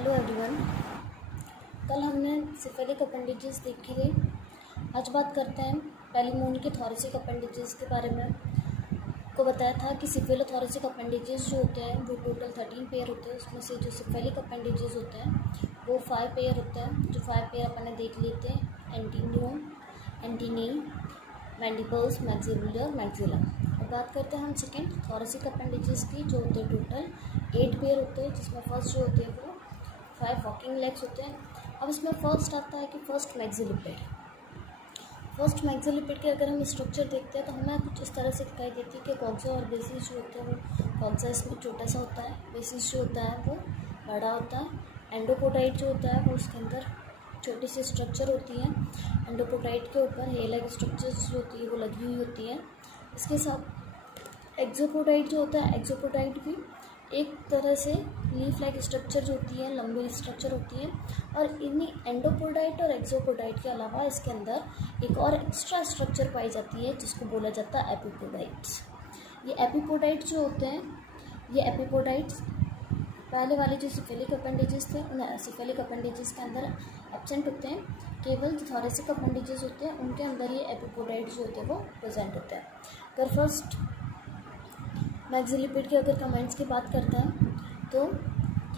Hello everyone. कल हमने cephalic appendages देखी थी। आज बात करते हैं पेलिमोन के थोरेसिक अपेंडिजेस के बारे में। को बताया था कि सिफेलोथोरेसिक अपेंडिजेस जो होते हैं वो टोटल 13 पेयर होते हैं। उसमें से जो सिफेलिक अपेंडिजेस होते हैं वो 5 पेयर होते हैं। जो 5 पेयर अपन ने देख लेते हैं एंटीनियम, एंटीनी, मैंडिबल्स, मैक्सिलर, मैक्सिला। अब बात करते हैं हम सेकेंड थोरेसिक अपेंडिजेस की, जो होते हैं टोटल 8 पेयर होते हैं, जिसमें फर्स्ट जो होते हैं वो 5 वॉकिंग लेग्स होते हैं। अब इसमें फर्स्ट आता है कि फर्स्ट मैक्सिलिपिड। फर्स्ट मैक्सिलिपिड के अगर हम स्ट्रक्चर देखते हैं तो हमें कुछ इस तरह से दिखाई देती है कि कॉक्सा और बेसिस जो होते हैं वो कॉक्सा इसमें छोटा सा होता है, बेसिस जो होता है वो बड़ा होता है। एंडोपोटाइट जो होता है वो उसके अंदर छोटी सी स्ट्रक्चर होती है। एंडोपोटाइट के ऊपर हेयर लाइक स्ट्रक्चर्स जो होती है वो लगी हुई होती है। इसके साथ एक्सोपोटाइट जो होता है, एक्सोपोटाइट भी एक तरह से लीफ लाइक स्ट्रक्चर जो होती है, लंबी स्ट्रक्चर होती है। और इन्हीं एंडोपोडाइट और एक्सोपोडाइट के अलावा इसके अंदर एक और एक्स्ट्रा स्ट्रक्चर पाई जाती है जिसको बोला जाता है एपिपोडाइट्स। ये एपिपोडाइट जो होते हैं, ये एपिपोडाइट्स पहले वाले जो सिफेलिक अपेंडेजेस थे उन सिफेलिक अपेंडेजेस के अंदर एब्सेंट होते हैं। केवल जो थोरेसिक अपेंडेजेस होते हैं उनके अंदर ये एपिपोडाइट जो होते हैं वो प्रेजेंट होते हैं। अगर फर्स्ट मैक्सिलिपिड के अगर कमेंट्स की बात करते हैं तो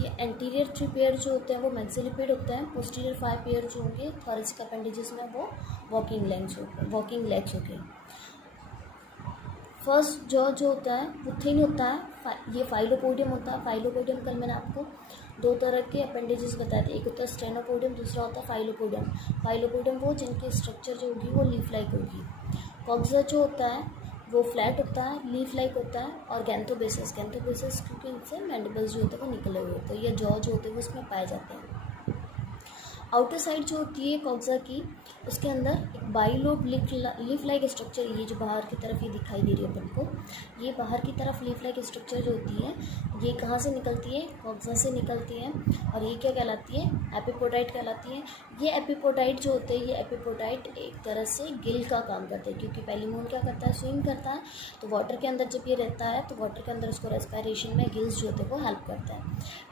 ये एंटीरियर 3 पेयर जो होते हैं वो मैक्सिलिपिड होते हैं। पोस्टीरियर 5 पेयर जो होंगे थोरेसिक अपेंडेजेस में वो वॉकिंग लेग्स होंगे। फर्स्ट जॉ जो होता है वो थिन होता है, ये फाइलोपोडियम होता है। फाइलोपोडियम कल मैंने आपको 2 तरह के अपेंडेजेस बताए थे, एक होता है स्टेनोपोडियम, दूसरा होता है फाइलोपोडियम। फाइलोपोडियम वो जिनकी स्ट्रक्चर जो होगी वो लीफ लाइक होगी। कॉक्सा जो होता है वो फ्लैट होता है, लीफ लाइक होता है। और गैंथोबेसिस क्योंकि इनसे मैंडिबल्स जो होते हैं वो निकले हुए होते हैं, या जॉ जो होते हैं वो उसमें पाए जाते हैं। आउटर साइड जो होती है कॉक्सा की, उसके अंदर एक बाइलोब लीफ लाइक स्ट्रक्चर, ये जो बाहर की तरफ ये दिखाई दे रही है अपन को, ये बाहर की तरफ लीफ लाइक स्ट्रक्चर जो होती है ये कहाँ से निकलती है? कॉक्सा से निकलती है। और ये क्या कहलाती है? एपिपोडाइट कहलाती है। ये एपिपोडाइट जो होते हैं, ये एपिपोडाइट एक तरह से गिल का काम करते हैं, क्योंकि पेलिमोन क्या करता है? स्विम करता है। तो वाटर के अंदर जब ये रहता है तो वाटर के अंदर उसको रेस्पिरेशन में गिल्स जो होते हैं वो हेल्प करता है।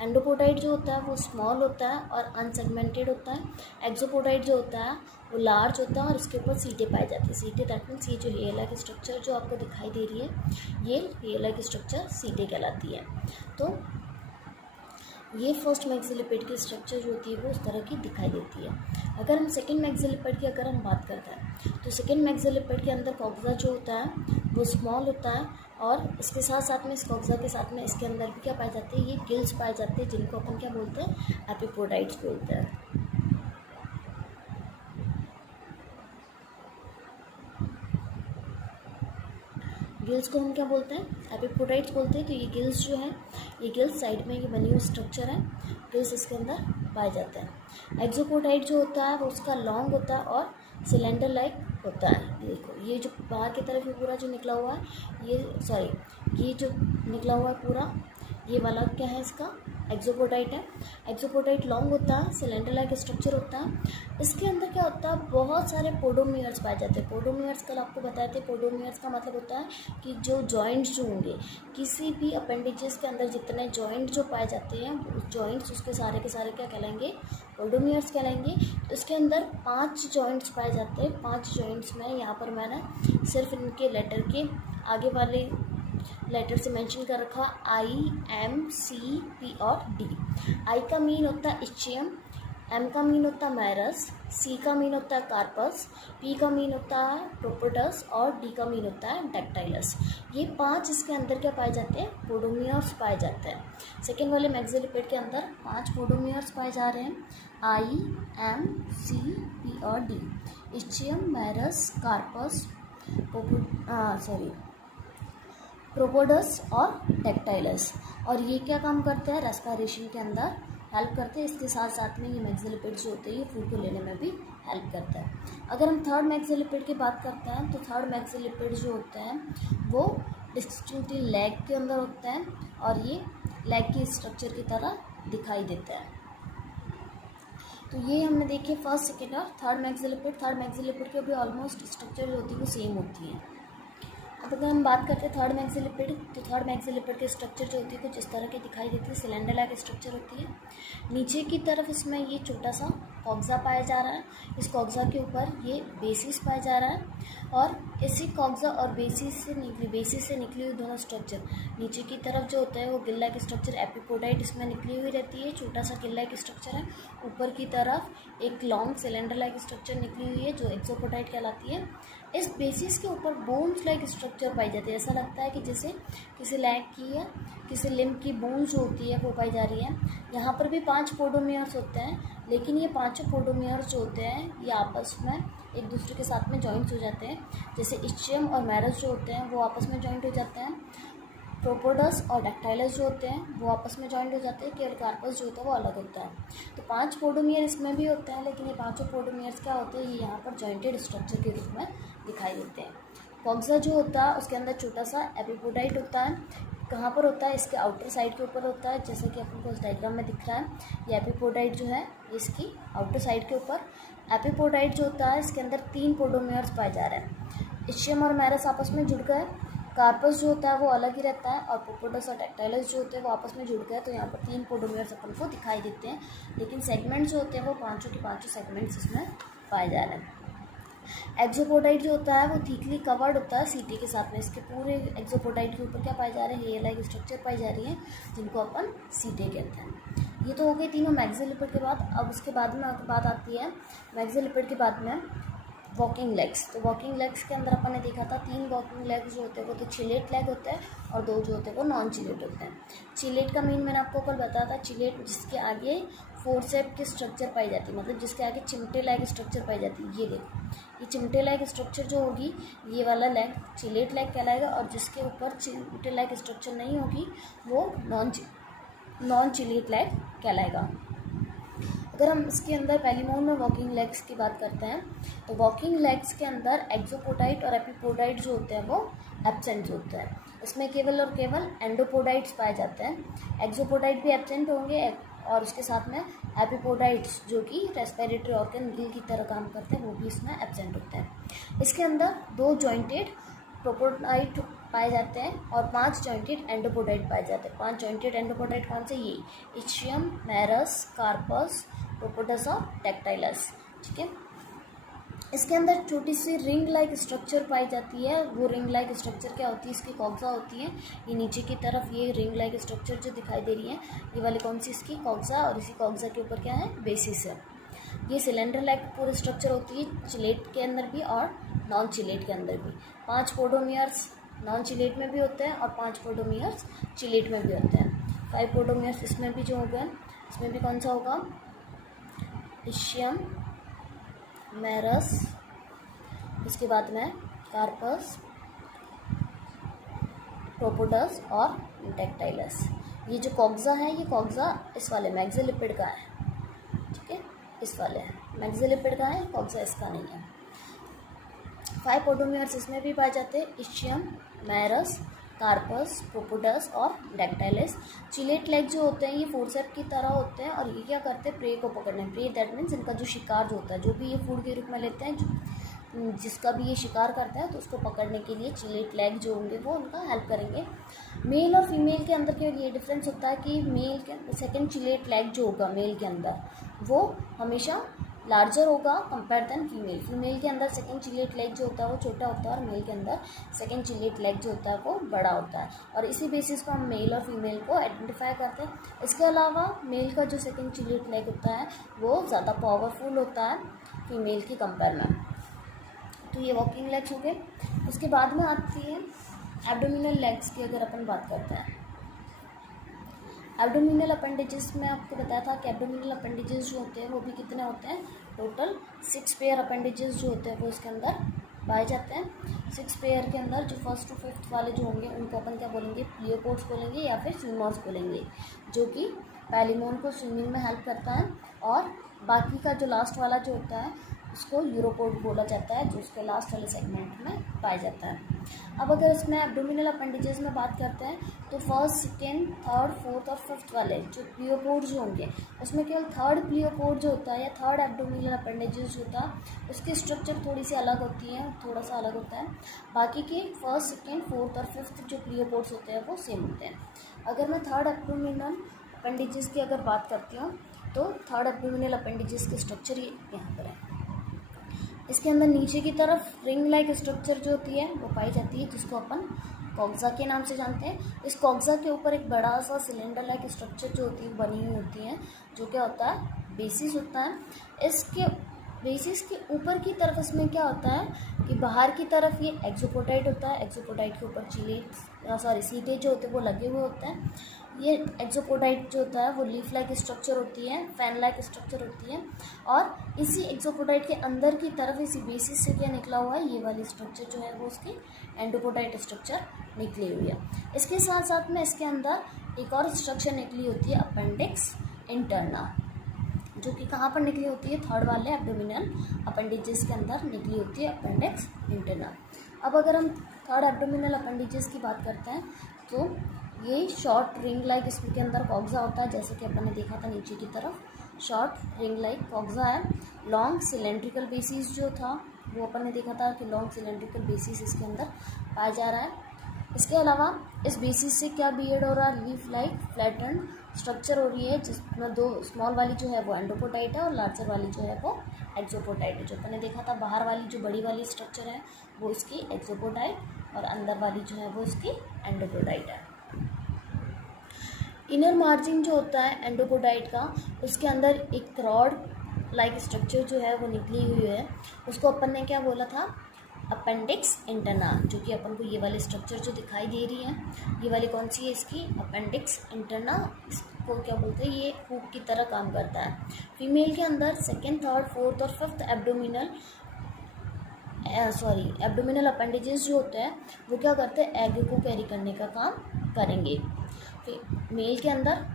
एंडोपोडाइट जो होता है वो स्मॉल होता है और अनसेगमेंटेड होता है। एक्सोपोडाइट जो होता है वो लार्ज होता है और उसके ऊपर सीटें पाई जाती है। सीटें दैट मीन्स ये जो हेयर लाइक स्ट्रक्चर जो आपको दिखाई दे रही है ये हेयर लाइक स्ट्रक्चर सीटें कहलाती है। तो ये फर्स्ट मैक्सिलिपिड की स्ट्रक्चर जो होती है वो उस तरह की दिखाई देती है। अगर हम सेकेंड मैक्सिलिपिड की अगर हम बात करते हैं तो सेकेंड मैक्सिलिपिड के अंदर कॉक्सा जो होता है वो स्मॉल होता है। और इसके साथ साथ में इस कॉक्सा के साथ में इसके अंदर भी क्या पाए जाते हैं? ये गिल्स पाए जाते हैं, जिनको अपन क्या बोलते हैं? एपिपोडाइट्स बोलते हैं। गिल्स को हम क्या बोलते हैं? एपिपोडाइट्स बोलते हैं। तो ये गिल्स जो है, ये गिल्स साइड में ये बनी हुई स्ट्रक्चर है, गिल्स इसके अंदर पाए जाते हैं। एक्सोपोडाइट जो होता है वो उसका लॉन्ग होता है और सिलेंडर लाइक होता है। देखो ये जो बाहर की तरफ ये पूरा जो निकला हुआ है, ये जो निकला हुआ है पूरा, ये वाला क्या है? इसका एक्सोपोडाइट है। एक्सोपोडाइट लॉन्ग होता है, सिलेंडर लाइक स्ट्रक्चर होता है। इसके अंदर क्या होता है? बहुत सारे पोडोमियर्स पाए जाते हैं। पोडोमियर्स कल आपको बताए थे। पोडोमियर्स का मतलब होता है कि जो जॉइंट्स जो होंगे किसी भी अपेंडिजेस के अंदर, जितने जॉइंट जो पाए जाते हैं जॉइंट्स उसके सारे के सारे क्या कहलाएंगे? पोडोमियर्स कहलाएंगे। तो इसके अंदर 5 जॉइंट्स पाए जाते हैं। 5 जॉइंट्स में यहाँ पर मैंने सिर्फ इनके लेटर के आगे वाले लेटर से मेंशन कर रखा IMCP और D। आई का मीन होता है इचियम, M का मीन होता है मैरस, C का मीन होता है कार्पस, P का मीन होता है प्रोपोटस और D का मीन होता है डेक्टाइलस। ये 5 इसके अंदर क्या पाए जाते हैं? पोडोमियर्स पाए जाते हैं। सेकेंड वाले मैक्सिलिपिड के अंदर 5 पोडोमियर्स पाए जा रहे हैं, IMCP और D। इचियम, मैरस, कार्पस, प्रोपोडस और डेक्टाइलस। और ये क्या काम करते हैं? रेस्पिरेशन के अंदर हेल्प करते हैं। इसके साथ साथ में ये मैक्सिलिपिड जो होते हैं ये फूड को लेने में भी हेल्प करता है। अगर हम थर्ड मैक्सिलिपिड की बात करते हैं तो थर्ड मैक्सिलिपिड जो होते हैं वो डिस्टिंक्टली लेग के अंदर होते हैं और ये लेग की स्ट्रक्चर की तरह दिखाई देता है। तो ये हमने देखे फर्स्ट, सेकेंड और थर्ड मैक्सिलिपिड। थर्ड मैक्सिलिपिड के भी ऑलमोस्ट स्ट्रक्चर जो होती है वो सेम होती है। अब अगर हम बात करते हैं थर्ड मैक्सिलिपिड, तो थर्ड मैक्सिलिपिड की स्ट्रक्चर जो होती है कुछ इस तरह की दिखाई देती है, सिलेंडर लाइक स्ट्रक्चर होती है। नीचे की तरफ इसमें ये छोटा सा कॉक्सा पाया जा रहा है, इस कॉक्सा के ऊपर ये बेसिस पाया जा रहा है, और इसी कॉक्सा और बेसिस से निकली हुई दोनों स्ट्रक्चर, नीचे की तरफ जो होता है वो गिल लाइक स्ट्रक्चर एपिपोडाइट इसमें निकली हुई रहती है, छोटा सा गिल लाइक स्ट्रक्चर है। ऊपर की तरफ एक लॉन्ग सिलेंडर लाइक स्ट्रक्चर निकली हुई है जो एक्सोपोडाइट कहलाती है। इस बेसिस के ऊपर बोन्स लाइक स्ट्रक्चर पाई जाती है, ऐसा लगता है कि जैसे किसी लेग की या किसी लिम्ब की बोन्स जो होती है वो पाई जा रही है। यहाँ पर भी 5 पोडोमियर्स होते हैं, लेकिन ये पांचों पोडोमियर्स जो होते हैं ये आपस में एक दूसरे के साथ में जॉइंट हो जाते हैं। जैसे इस्चियम और मैरस जो होते हैं वो आपस में जॉइंट हो जाते हैं, प्रोपोडस और डैक्टाइलस जो होते हैं वो आपस में जॉइंट हो जाते हैं, केवल कार्पस जो होता है वो अलग होता है। तो 5 पोडोमियर इसमें भी होते हैं, लेकिन ये पांचों पोडोमियर्स क्या होते हैं, ये यहाँ पर जॉइंटेड स्ट्रक्चर के रूप में दिखाई देते हैं। कॉक्सा जो होता है उसके अंदर छोटा सा एपिपोडाइट होता है, कहाँ पर होता है, इसके आउटर साइड के ऊपर होता है, जैसे कि अपन को इस डायग्राम में दिख रहा है। ये एपिपोडाइट जो है इसकी आउटर साइड के ऊपर, एपिपोडाइट जो होता है इसके अंदर 3 पोडोमियर्स पाए जा रहे हैं। इस्चियम और मैरस आपस में जुड़ गए, कार्पस जो होता है वो अलग ही रहता है, और प्रोपोडस और डैक्टाइलस जो होते हैं वो आपस में जुड़ गए। तो यहाँ पर 3 पोडोमियर्स अपन को दिखाई देते हैं, लेकिन सेगमेंट्स जो होते हैं वो पाँचों के पाँचों सेगमेंट्स इसमें पाए जा रहे हैं। एक्सोपोडाइट जो होता है वो थिकली कवर्ड होता है सीटी के साथ में, इसके पूरे एक्सोपोडाइट के ऊपर क्या पाए जा रहे हैं, हेयर लाइक स्ट्रक्चर पाई जा रही है, जिनको अपन सीटे कहते हैं। ये तो हो गई तीनों मैक्सिलिपिड के बाद। अब उसके बाद में बात आती है मैक्सिलिपिड के बाद में वॉकिंग लेग्स। तो वॉकिंग लेग्स के अंदर अपन ने देखा था 3 वॉकिंग लेग्स जो होते हैं वो तो चिलेट लेग होते हैं, और 2 जो होते हैं वो नॉन चिलेट होते हैं। चिलेट का मीन मैंने आपको कल बताया था, चिलेट जिसके आगे फोरसेप की स्ट्रक्चर पाई जाती है, मतलब जिसके आगे चिमटे लाइक स्ट्रक्चर पाई जाती है। ये देखो, ये चिमटे लाइक स्ट्रक्चर जो होगी ये वाला लेग चिलेट लेग कहलाएगा, और जिसके ऊपर चिमटे लाइक स्ट्रक्चर नहीं होगी वो नॉन चिलेट लेग कहलाएगा। अगर हम इसके अंदर पैलीमोन में वॉकिंग लेग्स की बात करते हैं, तो वॉकिंग लेग्स के अंदर एक्सोपोडाइट और एपिपोडाइट जो होते हैं वो एब्सेंट होते हैं। इसमें केवल और केवल एंडोपोडाइट्स पाए जाते हैं। एक्सोपोडाइट भी एब्सेंट होंगे, और उसके साथ में एपिपोडाइट्स जो कि रेस्पिरेटरी ऑर्गन गिल की तरह काम करते हैं वो भी इसमें एब्सेंट होते हैं। इसके अंदर 2 जॉइंटेड प्रोपोडाइट पाए जाते हैं और 5 जॉइंटेड एंडोपोडाइट पाए जाते हैं। 5 जॉइंटेड एंडोपोडाइट कौन से, ये इस्चियम, मैरस, कार्पस, प्रोपोडस और डैक्टाइलस। ठीक है, इसके अंदर छोटी सी रिंग लाइक स्ट्रक्चर पाई जाती है। वो रिंग लाइक स्ट्रक्चर क्या होती है, इसकी कॉक्सा होती है। ये नीचे की तरफ ये रिंग लाइक स्ट्रक्चर जो दिखाई दे रही है ये वाली कौन सी, इसकी कॉक्सा, और इसी कॉक्सा के ऊपर क्या है, बेसिस है। ये सिलेंडर लाइक पूरी स्ट्रक्चर होती है चिलेट के अंदर भी और नॉन चिलेट के अंदर भी। 5 पोडोमियर्स नॉन चिलेट में भी होते हैं और 5 पोडोमियर्स चिलेट में भी होते हैं। 5 पोडोमियर्स इसमें भी जो हो गए, इसमें भी कौन सा होगा, इस्चियम, मैरस, उसके बाद में कार्पस, प्रोपोडस और डैक्टाइलस। ये जो कॉक्सा है ये कॉक्सा इस वाले मैक्सिलिपिड का है, ठीक है, इस वाले मैक्सिलिपिड का है, कॉक्सा इसका नहीं है। 5 पोडोमियर्स इसमें भी पाए जाते हैं, इस्चियम, मैरस, कार्पस, प्रोपोडस और डैक्टाइलस। चिलेट लेग जो होते हैं ये फोरसेप की तरह होते हैं, और ये क्या करते हैं, प्रे को पकड़ने, प्रे दैट मीन्स इनका जो शिकार जो होता है, जो भी ये फूड के रूप में लेते हैं, जिसका भी ये शिकार करता है तो उसको पकड़ने के लिए चिलेट लेग जो होंगे वो उनका हेल्प करेंगे। मेल और फीमेल के अंदर केवल ये डिफरेंस होता है कि मेल के सेकंड चिलेट लेग जो होगा मेल के अंदर वो हमेशा लार्जर होगा कंपेयर देन फीमेल। फीमेल के अंदर सेकंड चिलेट लेग जो होता है वो छोटा होता है, और मेल के अंदर सेकंड चिलेट लेग जो होता है वो बड़ा होता है, और इसी बेसिस पर हम मेल और फीमेल को आइडेंटिफाई करते हैं। इसके अलावा मेल का जो सेकंड चिलेट लेग होता है वो ज़्यादा पावरफुल होता है फीमेल की कंपेयर में। तो ये वॉकिंग लेग्स हो गए। उसके बाद में आती है एब्डोमिनल लेग्स की। अगर अपन बात करते हैं एब्डोमिनल अपेंडेजेस में, आपको बताया था कि एब्डोमिनल अपेंडेजेस जो होते हैं वो भी कितने होते हैं, टोटल 6 पेयर अपेंडेजेस जो होते हैं वो इसके अंदर पाए जाते हैं। 6 पेयर के अंदर जो 1st to 5th वाले जो होंगे उनको अपन क्या बोलेंगे, प्लियोपोड्स बोलेंगे या फिर स्विमर्स बोलेंगे, जो कि पैलीमोन को स्विमिंग में हेल्प करता है। और बाकी का जो लास्ट वाला जो होता है उसको यूरोपोड बोला जाता है, जो उसके लास्ट वाले सेगमेंट में पाया जाता है। अब अगर इसमें एब्डोमिनल अपेंडिजेस में बात करते हैं तो फर्स्ट, सेकेंड, थर्ड, फोर्थ और फिफ्थ वाले जो प्लियोपोड जो होंगे उसमें केवल थर्ड प्लियोपोड जो होता है या थर्ड एब्डोमिनल अपेंडिजेस जो होता है उसकी स्ट्रक्चर थोड़ी सी अलग होती है, थोड़ा सा अलग होता है। बाकी के फर्स्ट, सेकेंड, फोर्थ और फिफ्थ जो प्लियोपोड्स होते हैं वो सेम होते हैं। अगर मैं थर्ड एब्डोमिनल अपेंडिजेस की अगर बात करती हूँ तो थर्ड एब्डोमिनल अपेंडिजेस की स्ट्रक्चर ये यहाँ पर है। इसके अंदर नीचे की तरफ रिंग लाइक स्ट्रक्चर जो होती है वो पाई जाती है, जिसको अपन कॉक्सा के नाम से जानते हैं। इस कॉक्सा के ऊपर एक बड़ा सा सिलेंडर लाइक स्ट्रक्चर जो होती है बनी हुई होती है, जो क्या होता है, बेसिस होता है। इसके बेसिस के ऊपर की तरफ इसमें क्या होता है कि बाहर की तरफ ये एक्सोपोटाइट होता है। एक्सोपोटाइट के ऊपर सीटे जो होते हैं वो लगे हुए होते हैं। ये एक्सोपोटाइट जो होता है वो लीफ लाइक स्ट्रक्चर होती है, फैन लाइक स्ट्रक्चर होती है। और इसी एक्सोपोटाइट के अंदर की तरफ इसी बेसिस से क्या निकला हुआ है, ये वाली स्ट्रक्चर जो है वो उसकी एंडोपोटाइट स्ट्रक्चर निकली हुई है। इसके साथ साथ में इसके अंदर एक और स्ट्रक्चर निकली होती है अपेंडिक्स इंटरना, जो कि कहाँ पर निकली होती है, थर्ड वाले एब्डोमिनल अपेंडिजेस के अंदर निकली होती है अपेंडिक्स इंटरना। अब अगर हम थर्ड एब्डोमिनल अपेंडिजेस की बात करते हैं तो ये शॉर्ट रिंग लाइक इसके अंदर कॉक्सा होता है, जैसे कि अपन ने देखा था नीचे की तरफ शॉर्ट रिंग लाइक कॉक्सा है। लॉन्ग सिलेंड्रिकल बेसिस जो था वो अपन ने देखा था कि लॉन्ग सिलेंड्रिकल बेसिस इसके अंदर पाया जा रहा है। इसके अलावा इस बेसिस से क्या बियर्ड हो रहा है, लीफ लाइक फ्लैटन स्ट्रक्चर हो रही है, जिसमें दो स्मॉल वाली जो है वो एंडोपोटाइट है और लार्जर वाली जो है वो एक्सोपोटाइट है। जो अपन ने देखा था बाहर वाली जो बड़ी वाली स्ट्रक्चर है वो इसकी एक्सोपोटाइट और अंदर वाली जो है वो इसकी एंडोपोटाइट है। इनर मार्जिन जो होता है एंडोपोटाइट का, उसके अंदर एक रॉड लाइक स्ट्रक्चर जो है वो निकली हुई है, उसको अपन ने क्या बोला था, अपेंडिक्स इंटरना, जो कि अपन को ये वाली स्ट्रक्चर जो दिखाई दे रही है, ये वाली कौन सी है, इसकी अपेंडिक्स इंटरना। इसको क्या बोलते हैं, ये हुक की तरह काम करता है। फीमेल के अंदर सेकेंड, थर्ड, फोर्थ और फिफ्थ एब्डोमिनल अपेंडिजेस जो होते हैं वो क्या करते हैं, एग को कैरी करने का काम करेंगे। मेल के अंदर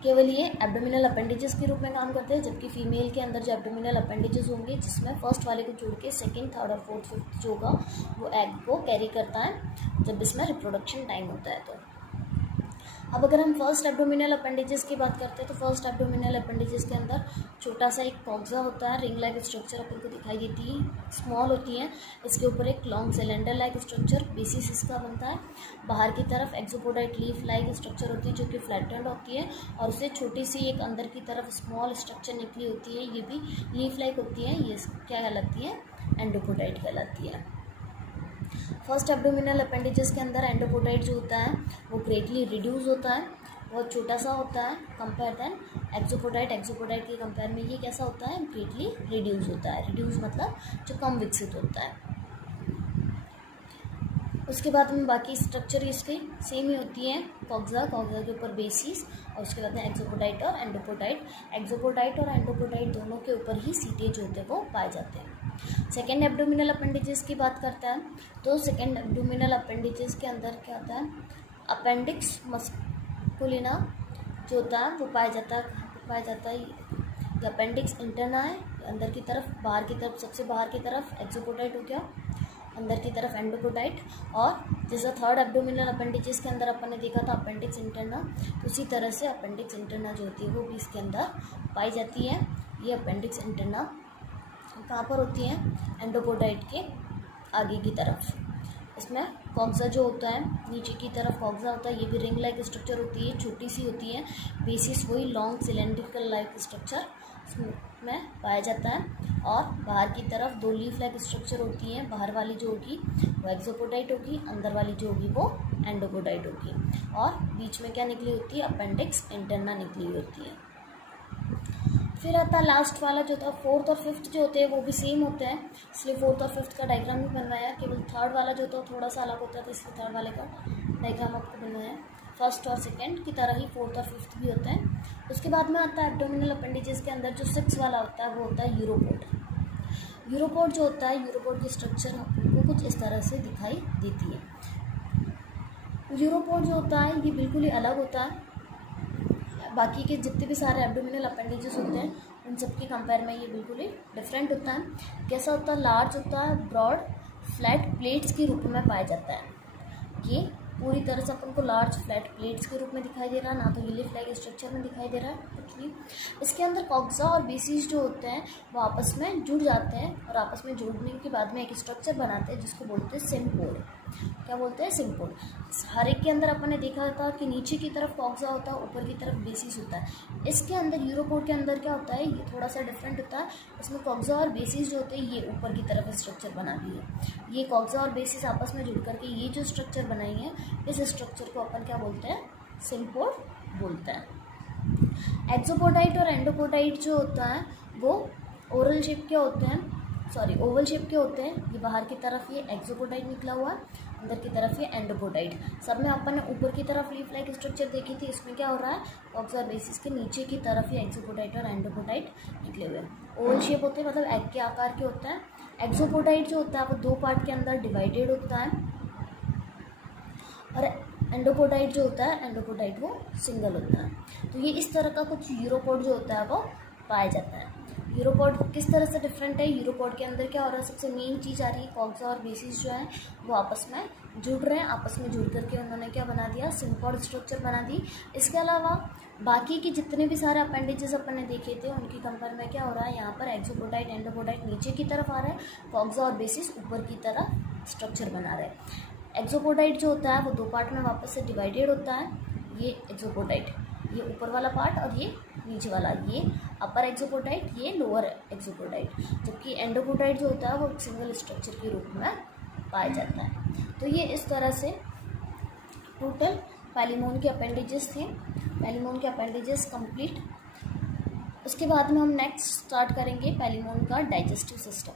केवल ये एब्डोमिनल अपेंडिजेस के रूप में काम करते हैं, जबकि फीमेल के अंदर जो एब्डोमिनल अपेंडिजेस होंगे जिसमें फर्स्ट वाले को छोड़ के सेकेंड, थर्ड और फोर्थ, फिफ्थ जो होगा वो एग को कैरी करता है जब इसमें रिप्रोडक्शन टाइम होता है। तो अब अगर हम फर्स्ट एब्डोमिनल अपेंडिजेस की बात करते हैं तो फर्स्ट एब्डोमिनल अपेंडिजेस के अंदर छोटा सा एक कॉक्सा होता है, रिंग लाइक स्ट्रक्चर अपन को दिखाई देती है, स्मॉल होती है। इसके ऊपर एक long cylinder like structure basis इसका बनता है। बाहर की तरफ एक्सोपोडाइट लीफ लाइक स्ट्रक्चर होती है जो कि फ्लैटेंड होती है, और उससे छोटी सी एक अंदर की तरफ स्मॉल स्ट्रक्चर निकली होती है, ये भी लीफ लाइक होती है। ये क्या कहलाती है, एंडोपोडाइट कहलाती है। फर्स्ट एब्डोमिनल अपेंडिजेस के अंदर एंडोपोडाइट जो होता है वो ग्रेटली रिड्यूस होता है, बहुत छोटा सा होता है कंपेयर दैन एक्सोपोडाइट। एक्सोपोडाइट के कंपेयर में ये कैसा होता है, ग्रेटली रिड्यूस होता है। रिड्यूस मतलब जो कम विकसित होता है। उसके बाद में बाकी स्ट्रक्चर इसके सेम ही होती है, कॉक्सा के ऊपर बेसिस, और उसके बाद में एक्सोपोडाइट और एंडोपोडाइट। एक्सोपोडाइट और एंडोपोडाइट दोनों के ऊपर ही सीटे जो होते हैं वो पाए जाते हैं। सेकेंड एब्डोमिनल अपेंडिजेस की बात करता है तो सेकेंड एब्डोमिनल अपेंडिजेस के अंदर क्या होता है, अपेंडिक्स मस्कुलिना जो होता है वो पाया जाता है। अपेंडिक्स इंटरना है, अंदर की तरफ, बाहर की तरफ, सबसे बाहर की तरफ एक्सोपोडाइट हो गया, अंदर की तरफ एंडोपोडाइट। और जैसा थर्ड एब्डोमिनल अपेंडिजेस के अंदर अपन ने देखा था अपेंडिक्स इंटरना, उसी तरह से अपेंडिक्स इंटरना जो होती है वो भी इसके अंदर पाई जाती है। ये अपेंडिक्स इंटरना कहाँ पर होती है, एंडोपोडाइट के आगे की तरफ। इसमें कॉक्सा जो होता है नीचे की तरफ कॉक्सा होता है, ये भी रिंग लाइक स्ट्रक्चर होती है, छोटी सी होती है। बेसिस वही लॉन्ग सिलेंड्रिकल लाइक स्ट्रक्चर में पाया जाता है। और बाहर की तरफ दो लीफ लाइक स्ट्रक्चर होती हैं, बाहर वाली जो होगी वो एक्सोपोडाइट होगी, अंदर वाली जो होगी वो एंडोपोडाइट होगी। और बीच में क्या निकली होती है, अपेंडिक्स इंटरना निकली होती है। फिर आता है लास्ट वाला जो था, फोर्थ और फिफ्थ जो होते हैं वो भी सेम होते हैं, इसलिए फोर्थ और फिफ्थ का डायग्राम भी बनवाया। केवल थर्ड वाला जो था थोड़ा सा अलग होता है, तो इसलिए थर्ड वाले का डायग्राम आपको बनवाया। फर्स्ट और सेकंड की तरह ही फोर्थ और फिफ्थ भी होता है। उसके बाद में आता है एब्डोमिनल अपेंडिजेस के अंदर जो सिक्स वाला होता है वो होता है यूरोपोड। यूरोपोड जो होता है, यूरोपोड की स्ट्रक्चर आपको कुछ इस तरह से दिखाई देती है। यूरोपोड जो होता है ये बिल्कुल ही अलग होता है। बाकी के जितने भी सारे एब्डोमिनल अपेंडेजेस होते हैं उन सब के कंपेयर में ये बिल्कुल ही डिफरेंट होता है। कैसा होता है? लार्ज होता है, ब्रॉड फ्लैट प्लेट्स के रूप में पाया जाता है। ये पूरी तरह से अपन को लार्ज फ्लैट प्लेट्स के रूप में दिखाई दे रहा है, ना तो ये लीफ लाइक स्ट्रक्चर में दिखाई दे रहा है कुछ भी। इसके अंदर कॉक्सा और बेसिस जो होते हैं वो आपस में जुड़ जाते हैं और आपस में जुड़ने के बाद में एक स्ट्रक्चर बनाते हैं जिसको बोलते हैं सिम्पोड। क्या बोलते हैं? सिम्पोड। हर एक के अंदर अपन ने देखा था कि नीचे की तरफ कॉक्सा होता है, ऊपर की तरफ बेसिस होता है। इसके अंदर यूरोपोड के अंदर क्या होता है, ये थोड़ा सा डिफरेंट होता है। इसमें कॉक्सा और बेसिस जो होते हैं ये ऊपर की तरफ स्ट्रक्चर बनाती है। ये कॉक्सा और बेसिस आपस में जुड़ करके ये जो स्ट्रक्चर बनाई है, इस स्ट्रक्चर को अपन क्या बोलते हैं? सिम्पोड बोलते हैं। एक्सोपोडाइट और एंडोपोडाइट जो होता है वो ओवल शेप के होते हैं। ये बाहर की तरफ ये एक्सोपोडाइट निकला हुआ है, अंदर की तरफ ये एंडोपोडाइट। सब में अपन ने ऊपर की तरफ लीफ लाइक स्ट्रक्चर देखी थी, इसमें क्या हो रहा है? कॉक्सा और बेसिस के नीचे की तरफ ये एक्सोपोडाइट और एंडोपोडाइट निकले हुए हैं। ओवल शेप होते हैं, मतलब एग के आकार के होता है। एक्सोपोडाइट जो होता है वो 2 पार्ट के अंदर डिवाइडेड होता है और एंडोपोडाइट जो होता है, एंडोपोडाइट वो सिंगल होता है। तो ये इस तरह का कुछ यूरोपोड जो होता है वो पाया जाता है। यूरोपोड किस तरह से डिफरेंट है? यूरोपोड के अंदर क्या हो रहा है? सबसे मेन चीज़ आ रही है, कॉक्सा और बेसिस जो है वो आपस में जुड़ रहे हैं। आपस में जुड़ करके उन्होंने क्या बना दिया? सिम्पोड स्ट्रक्चर बना दी। इसके अलावा बाकी के जितने भी सारे अपेंडेजेस अपन ने देखे थे उनकी कंपेयर में क्या हो रहा है? यहाँ पर एक्सोपोडाइट एंडोपोडाइट नीचे की तरफ आ रहा है, कॉक्सा और बेसिस ऊपर की तरफ स्ट्रक्चर बना रहे हैं। एक्सोपोडाइट जो होता है वो 2 पार्ट में वापस से डिवाइडेड होता है। ये एक्सोपोडाइट, ये ऊपर वाला पार्ट और ये नीचे वाला, ये अपर एक्सोपोडाइट, ये लोअर एक्सोपोडाइट। जबकि एंडोपोडाइट जो होता है वो सिंगल स्ट्रक्चर के रूप में पाया जाता है। तो ये इस तरह से टोटल पैलिमोन के अपेंडेजेस थे। पैलिमोन के अपेंडेजेस कंप्लीट। उसके बाद में हम नेक्स्ट स्टार्ट करेंगे पैलिमोन का डाइजेस्टिव सिस्टम।